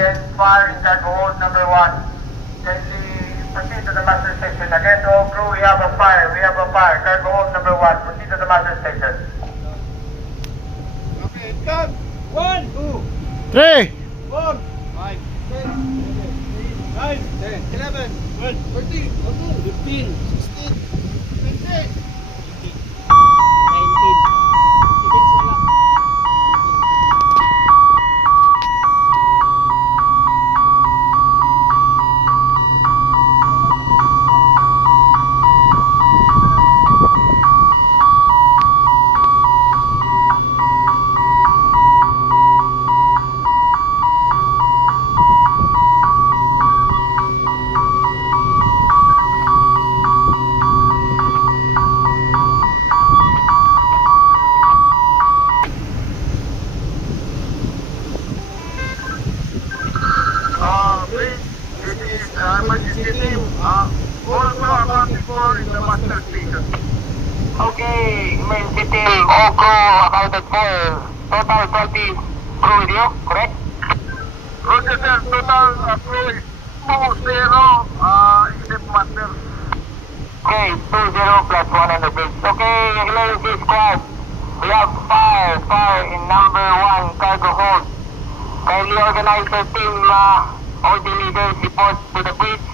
against fire in cargo hold number 1. Kindly proceed to the master station. Again to all crew, we have a fire. We have a fire. Cargo hold number 1. Proceed to the master station. Okay, come. 1, 2, 3. 4, 5, 6, 7, 8, 9, 10, 11, 12, 13, 14, 15, 16, 17, 18, 19. Okay, emergency team, all crew accounted for. Total 20 crew with you, correct? Roger sir, total crew is 2-0, except master. Okay, 2-0 plus 1 on the bridge. Okay, emergency squad, we have fire in number 1 cargo hold. Kindly organize your team, all the leaders report to the bridge.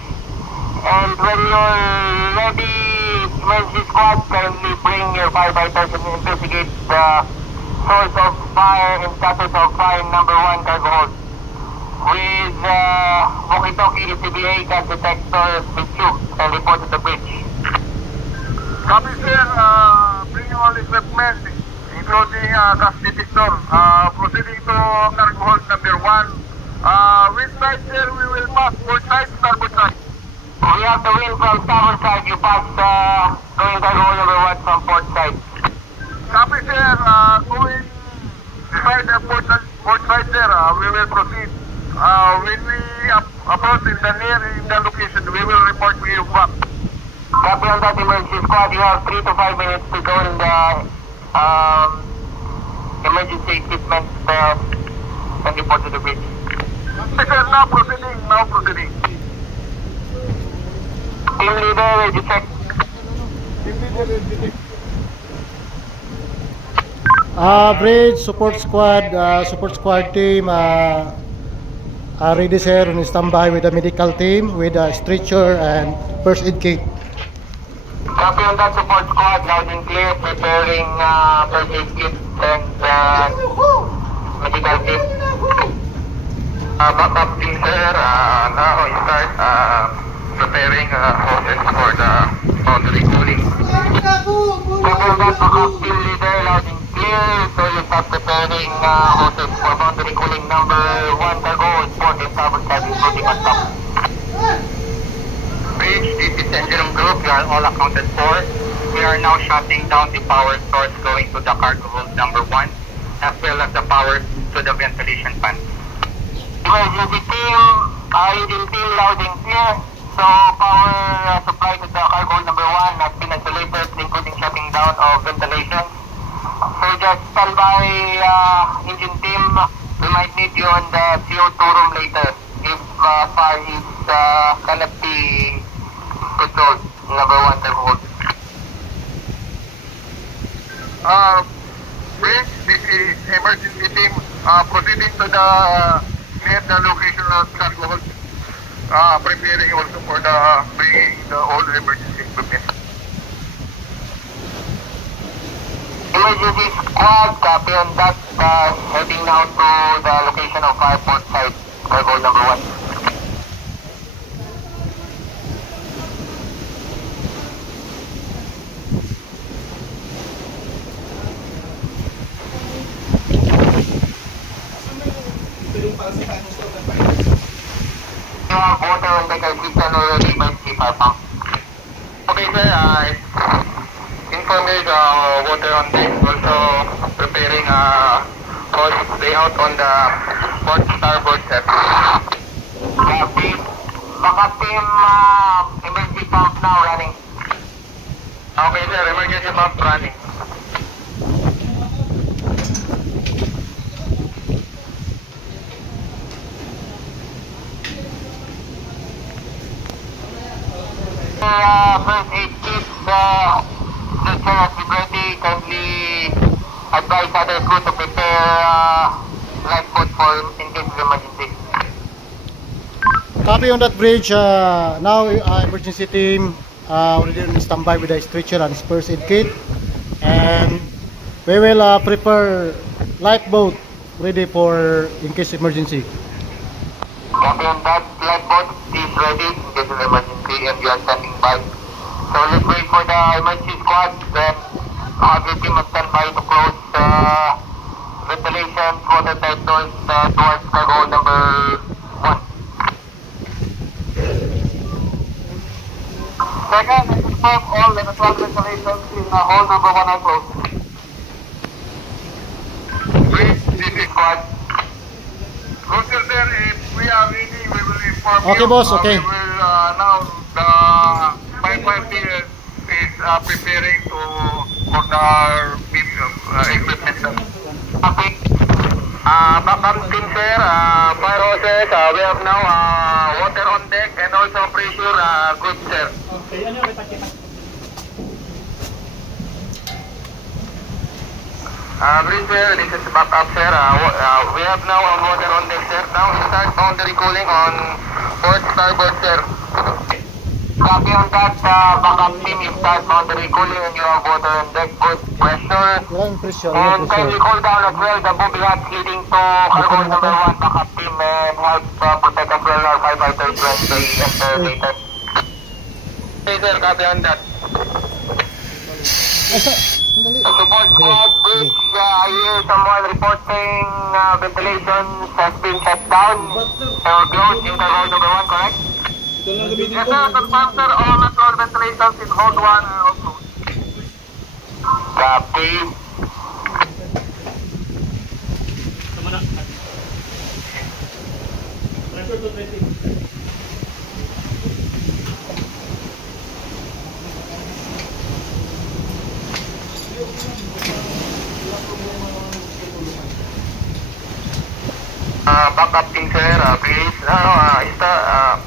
And when you're ready, emergency squad, kindly bring your firefighters and investigate the source of fire and status of fire in number 1 cargo hold. With walkie-talkie CBA gas detector with you and report to the bridge. Copy sir, bring all equipment including gas detector. Proceeding to cargo hold number 1. Which side sir we will pass? Port side, starboard side? We have the wind from starboard side. You pass going cargo hold number 1 from port side. Copy sir, going beside the port side sir, we will proceed. When we approach in the location, we will report to you back. Copy on that, emergency squad. You have 3 to 5 minutes to go in the emergency equipment and report to the bridge. Copy sir, now proceeding. Team leader, ready check. Bridge support squad team ready sir, on standby with the medical team with a stretcher and first aid kit. Copy on that, support squad, loud and clear, preparing first aid kit and medical team. Backup team sir, now you start preparing hoses for the boundary cooling. Copy on that, backup team leader, loud and clear, so you start preparing hoses for boundary cooling number 1 cargo, port and starboard side, including on top. Bridge, this is engine group, you are all accounted for. We are now shutting down the power source going to the cargo hold number 1, as well as the power to the ventilation fan. Emergency team, engine team, loud and clear. So power supply to the cargo hold number 1 has been isolated, including shutting down of ventilation. So just stand by, engine team. We might need you on the CO2 room later if fire is cannot be controlled. Number 1 cargo hold. Bridge, this is emergency team proceeding to the near the location of cargo hold. Preparing also for the bringing the all emergency equipment. Emergency squad, copy on that. Heading now to the location of fire port side, cargo hold number 1. You have water on the system already by fire pump. Okay sir, inform me the water on deck, also preparing hose layout on the port starboard set. Copy. Backup team, emergency pump now running. Okay sir, emergency pump running. First aid kits, stretcher has been ready. Kindly advise other crew to prepare lifeboat for in case of emergency. Copy on that bridge. Now, emergency team already on standby with the stretcher and first aid kit, and we will prepare lifeboat ready for in case emergency. Copy on that. Lifeboat is ready in case of emergency, and you are standing by. So let's wait for the emergency squad. Then every team must stand by to close ventilation watertight doors towards cargo hold number 1. Second, I confirm all the 12 ventilations in hold number 1 are closed. Please, this is squad. Roger, sir, if we are ready, we will inform you. Okay, boss, okay. We will now, the firefighter is preparing to put our equipment. Okay. Backup team, sir, fire hoses, we have now water on deck and also pressure good, sir. Okay, ano yung kita? Sir, this is backup, sir. We have now water on deck, sir. Now start boundary cooling on port starboard, sir. Copy on that, backup team, you start boundary cooling and you have water on deck, good pressure. Walang pressure, And walang kindly pressure. cool down as well the booby hatch leading to cargo number 1 backup team and help protect as well our firefighters when they enter later. Okay, sir, copy on that. Support squad, bridge, I hear someone reporting ventilations has been shut down or closed in cargo number 1, correct? Yes, sir, confirm, sir, all natural ventilations in hold 1 are also. Copy. Sama na. Transfer to 20. Backup team, sir, please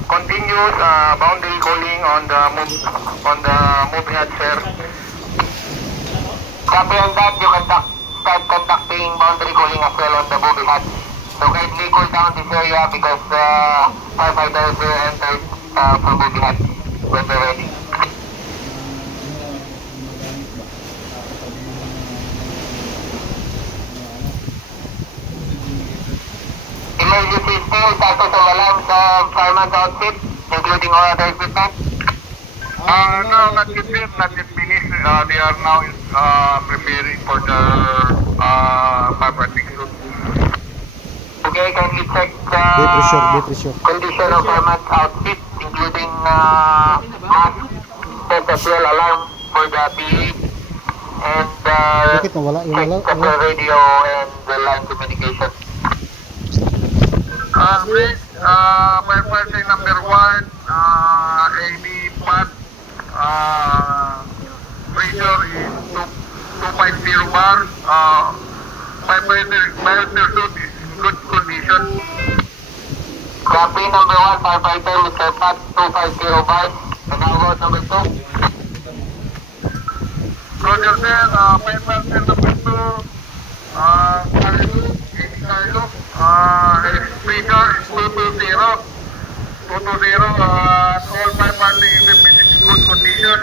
continuous boundary calling on the moving hatch, sir. Copy on that, you can start conducting boundary calling as well on the moving hatch. So kindly cool down this area because firefighters will enter for moving hatch when they're ready. Emergency still status of alarms of fireman's outfit, including all other equipment? No, not yet finished. They are now preparing for the firefighting suit. Okay, kindly check the condition of fireman's outfit, including mask, set as well alarm for the PE, and Bakit nawala? Yung check wala? the radio and the line communication. Please, firefighting number 1, AB pad, pressure is 250 bar, firefighter suit is in good condition. Copy number 1, firefighter, Mr. Pat, 250 bar, and how about number 2? Roger, sir, firefighter number 2, Carlo, speaker is 220, all firefighting equipment is in good condition,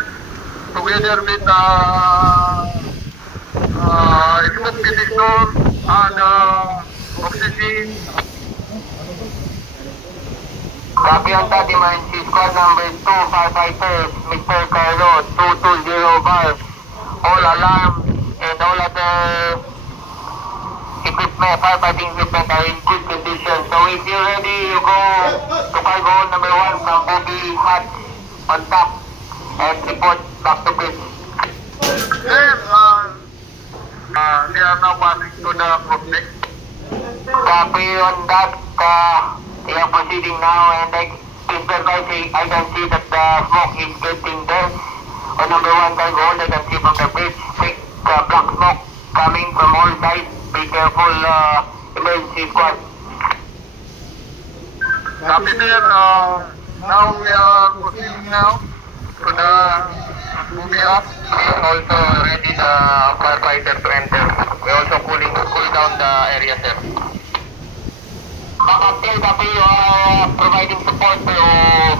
together with smoke detector and oxygen. Copy on that, emergency squad number 2, firefighters, Mr. Carlo, 220 bar, all alarms and all other equipment, firefighting equipment are in good condition. So if you're ready, you go to cargo hold number 1 from booby hatch on top and report back to bridge. Yes, they are now passing to the cruise deck. Copy on that, they are proceeding now, and Mr. Vice, I can see that the smoke is getting dense. On number 1 cargo hold, I can see from the bridge, thick black smoke coming from all sides. Be careful, emergency squad. Copy, sir. Now we are proceeding now to the movie up. We also ready the firefighter to enter. We also cool down the area, sir. Captain, copy, you are providing support to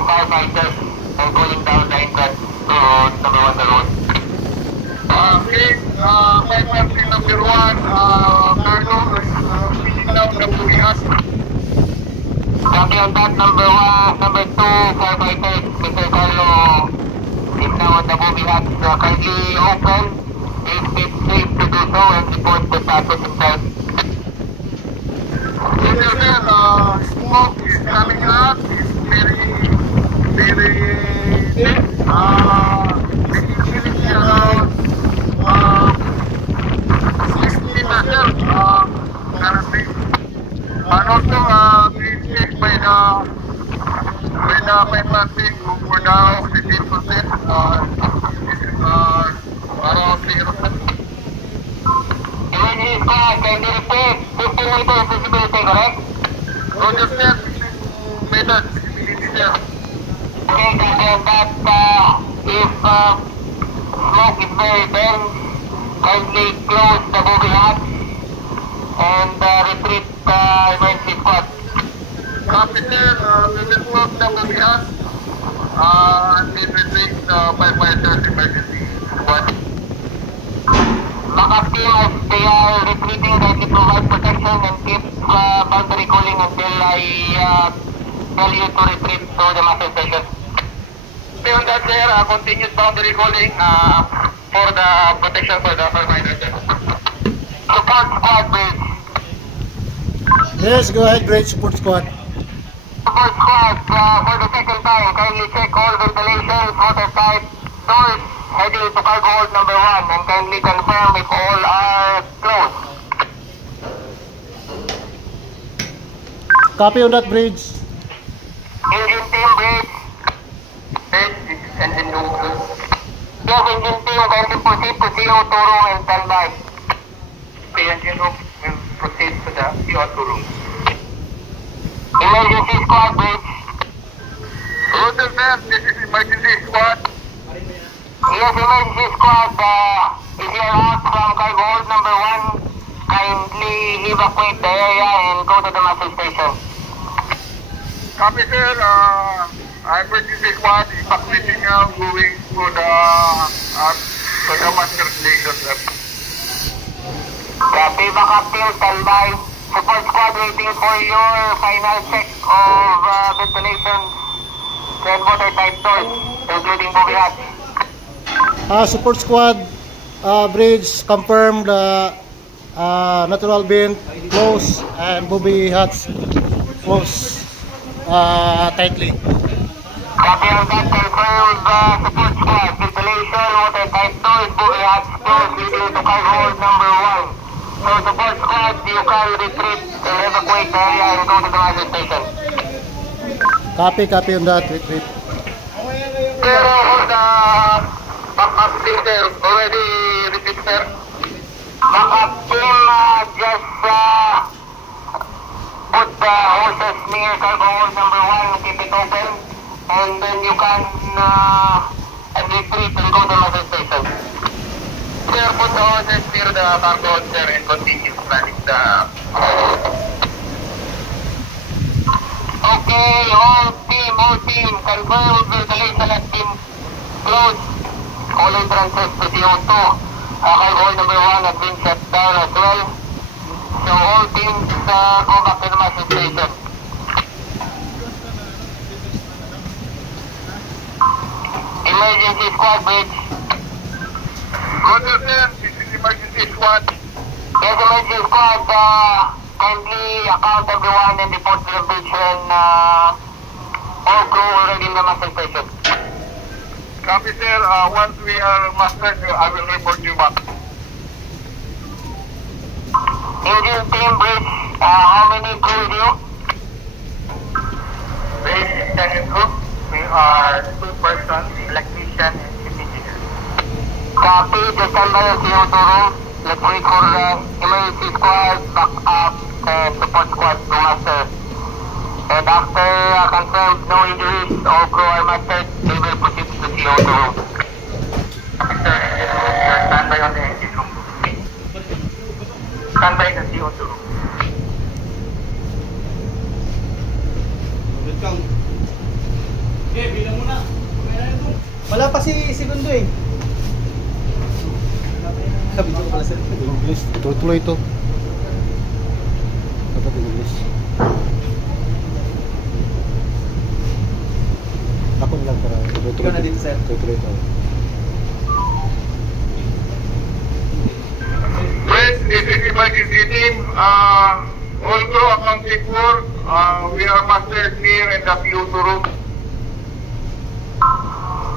firefighters and cooling down the entrance to number 1 road. Okay, firefighter number 1, Carlo, cooling down the movie up. Copy on that, number 1, number 2, firefighters, Mr. Carlo is now on the movie hut. Kindly open if it's safe to do so and report the status inside. Yes, sir, smoke is coming up. It's very thick. Visibility around 6 meters, sir, currently. And also, being checked by the planting for the oxygen content. This is around 0. Emergency squad, kindly repeat, 15 meters visibility, correct? Roger, sir, 15 meters visibility, sir. Okay, and that if smoke is very dense, kindly close the moving hatch and retreat emergency squad. Copy, sir, we will close the moving hatch and we will take the firefighters emergency squad. Backup team, as they are retreating, kindly provide protection and keep boundary cooling until I tell you to retreat to the master station. Beyond that, sir, continuous boundary cooling for the protection for the firefighters. Support squad, please. Yes, go ahead, Bridge Support Squad. Support squad, for the second time, kindly check all ventilations, water pipe, doors heading to cargo hold number 1 and kindly confirm if all are closed. Copy on that, Bridge. Engine team, bridge. Bridge, this is engine room. Yes, engine team, kindly proceed to CO2 room and standby. The engine room will proceed to the CO2 room. Emergency squad, bridge. Roger, sir, this is emergency squad. Yes, emergency squad, if you are out from cargo hold number 1, kindly evacuate the area and go to the master station. Copy, sir, emergency squad evacuating now, going to the master station, sir. Copy, backup team, standby. Support squad waiting for your final check of ventilation and water type doors, including movie hatch. Support Squad, Bridge confirmed natural vent close and booby hatch close tightly. Copy on that, confirmed support squad, ventilation, water type doors, booby hatch close leading to cargo hold number 1. So support squad, you can retreat and evacuate the area and go to the master station. Copy on that, retreat. Pero the backup team, sir, already repeat, sir. Backup team, just put the hoses near cargo hold number 1, keep it open, and then you can retreat and go to the master station. Sir, put the hoses near the cargo hold, sir, and continue planning the... Okay, all team, confirm ventilation has been closed. All entrances to CO2. Cargo hold number 1 has been shut down as well. So all teams go back to the master station. Emergency squad, bridge. Roger, sir, this is emergency squad. Yes, emergency squad, kindly account everyone and report to the bridge when all crew already in the master station. Copy, sir. Once we are mastered, I will report you back. Engine team, bridge, how many crew with you? Bridge second group, we are 2 persons, electrician and chief engineer. Copy, just stand by the CO2 room. Let's wait for the emergency squad, backup, and support squad to master. And after confirmed no injuries, all crew are mastered, they will proceed to CO2 room. Standby on the engine room. Standby in the CO2 room. Good count. Okay, bilang muna. Wala pa si Segundo eh. Sabi ko pala sir. English, tuloy ito. Dapat English. Ako lang para Ikaw na dito sir. tuloy ito. Yes, this is emergency team. All crew accounted for. We are mastered here in the CO2 room.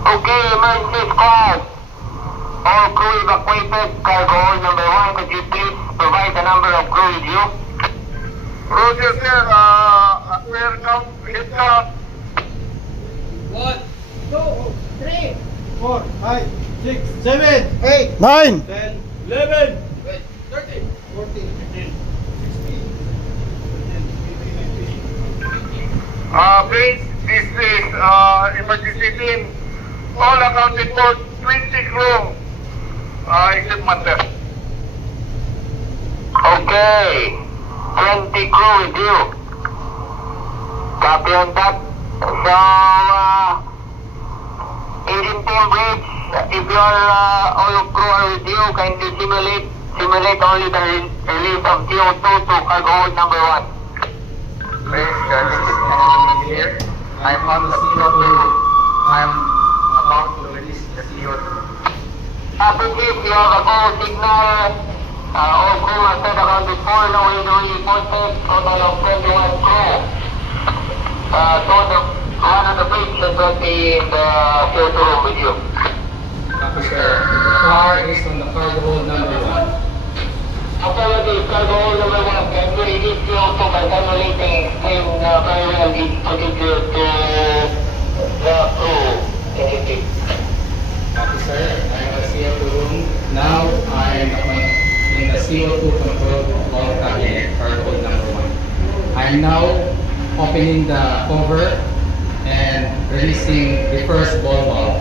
Okay, emergency squad. All crew evacuated. Cargo hold number 1. Could you please provide the number of crew with you? Roger, sir. Clear count. Hit count. 1, 2, 3, 4, 5, 6, 7, 8, 9! 10, 11, 13, 14, 15, 16, 17, 18, 19, 20. Please, this is emergency team. All accounted for 20 crew, except Manta. Okay, 20 crew with you. Copy on that. So, engine team bridge, if you are all crew are with you, kindly simulate only the release of CO2 to cargo hold number 1. Please, this is here. I'm on the CO2. I'm about to release the CO2. Happy Chief, you have a go signal. All crew are set accounted for. No injury reported. Total of 21 crew. Total one of the bridge and 20 in the CO2 room with you. Copy, sir. The car is on the cargo hold number 1. Apologies, cargo hold number 1. Can you release CO2 by simulating same very well in particular to the crew? Can you see? Copy, sir. I'm in the CO2 room. Now I'm in the CO2 control long cabinet, cargo hold number 1. I'm now opening the cover and releasing the first ball valve.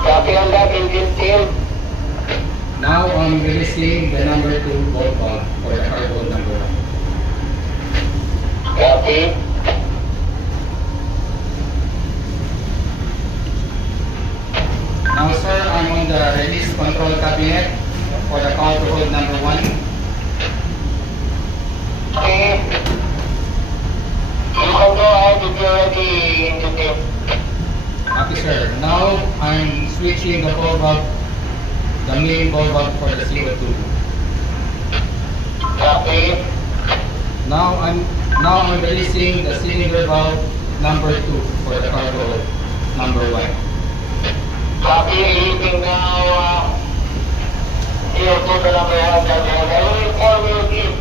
Copy on that, engine team. Now I'm releasing the number 2 ball valve for the cargo hold number 1. Copy. Now, sir, I'm on the release control cabinet for the cargo hold number 1. Okay. You can go ahead if you're ready, engine team. Copy, sir. Now I'm switching the ball valve, the main ball valve for the CO2. Copy. Now I'm releasing the cylinder valve number 2 for the cargo hold number 1. Copy, releasing now CO2 to number 1. I will inform you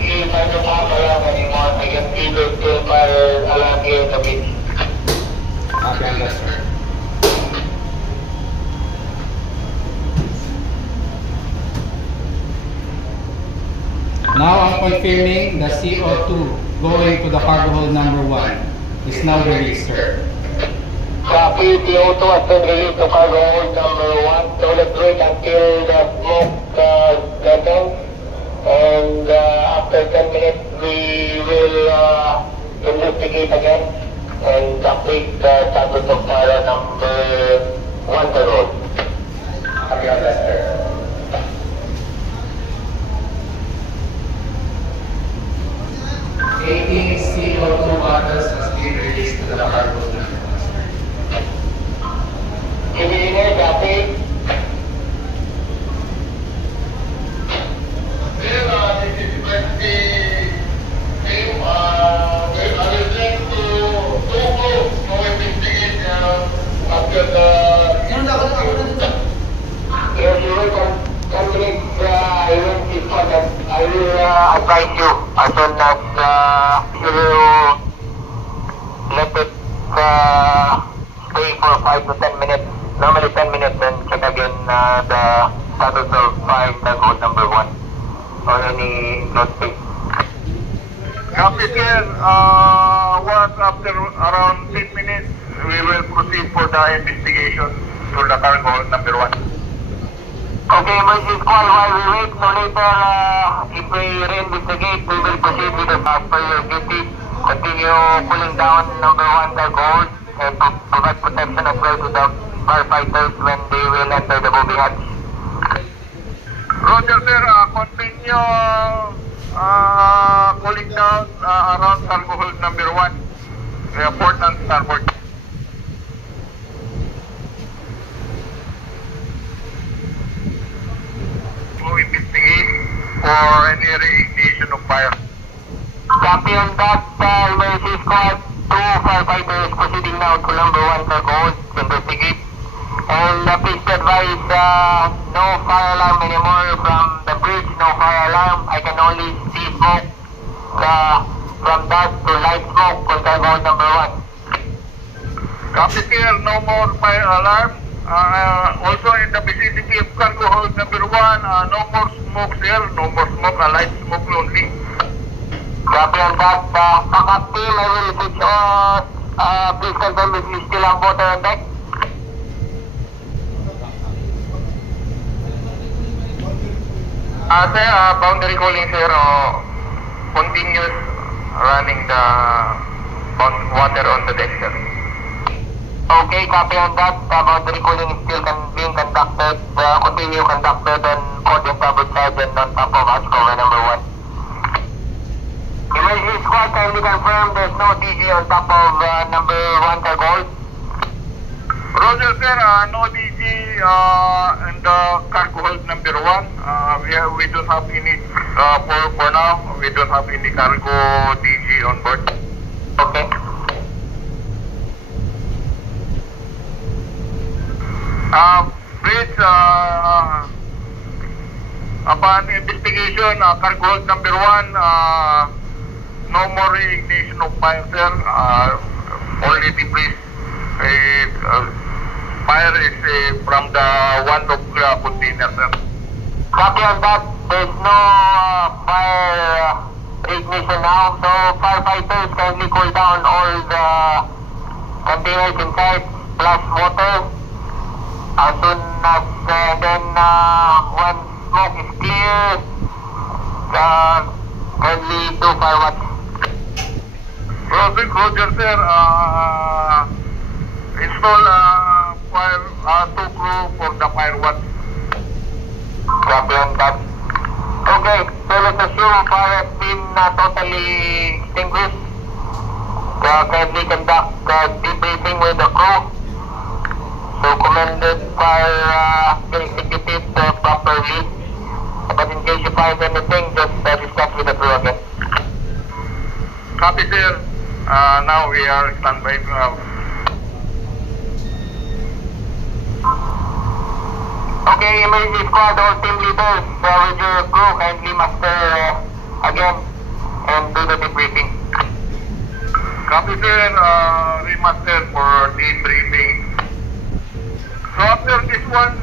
if I don't have alarm anymore. I can see the still fire alarm here in the beach. Copy on that, sir. Now I'm confirming the CO2 going to the cargo hold number 1 is now released, sir. Copy, CO2 has been released to cargo hold number 1. So let's wait until the smoke settles. And after 10 minutes, we will investigate again and complete the status of fire number 1 to road. Copy on that, sir. CO2 bottles has been released to the cargo hold number 1, sir. Engineer, copy. I will advise you as soon as you let it stay for 5 to 10 minutes. Normally 10 minutes, then check again the status of fire cargo number 1 or any load space. Copy, sir. Once after around 10 minutes, we will proceed the investigation for the cargo hold number 1. Okay, emergency squad, while we wait, no later, if we reinvestigate, we will proceed with the per your duty. Continue cooling down number 1 cargo hold and provide protection as well to the firefighters when they will enter the moving hatch. Roger, sir. Continue cooling down around cargo hold number 1. Report and starboard. To investigate for any reignition of fire. Copy on that, emergency squad. 2 firefighters proceeding now to number 1 cargo hold to investigate. And please advise, no fire alarm anymore from the bridge, no fire alarm. I can only see smoke from that to light smoke on cargo hold number 1. Copy, sir, no more fire alarm. Also in the vicinity of cargo hold number 1, no more smoke, sir, no more smoke, light smoke only. Copy on that. Backup team, I will switch on. Please confirm if you still have water on deck. Sir, boundary calling, sir, continuous running the water on the deck, sir. Okay, copy on that. Boundary calling is still being conducted. Continue conducted on port and starboard side and on top of hatch cover number 1. Emergency squad, kindly confirm there's no DG on top of number 1 cargo hold. Roger, sir. No DG in the cargo hold number 1. We don't have any, for now, we don't have any cargo DG on board. Okay. Please, upon investigation, cargo hold number 1, no more reignition of fire, sir. Only debris. Fire is from the one of container, sir. Copy on that. There's no fire ignition now. So firefighters kindly cool down all the containers inside, plus water. As soon as then when smoke is clear, kindly do fire watch. Roger, sir. Install fire 2 crew for the fire watch. Copy on that. Okay, so let's assume fire has been totally extinguished. Kindly conduct debriefing with the crew. So commended fire executed properly. But in case you find anything, just discuss with the crew again. Copy, sir. Now we are standby. Okay, emergency squad, all team leaders, with your crew, kindly muster again and do the debriefing. Copy, sir. Remaster for debriefing. So after this one,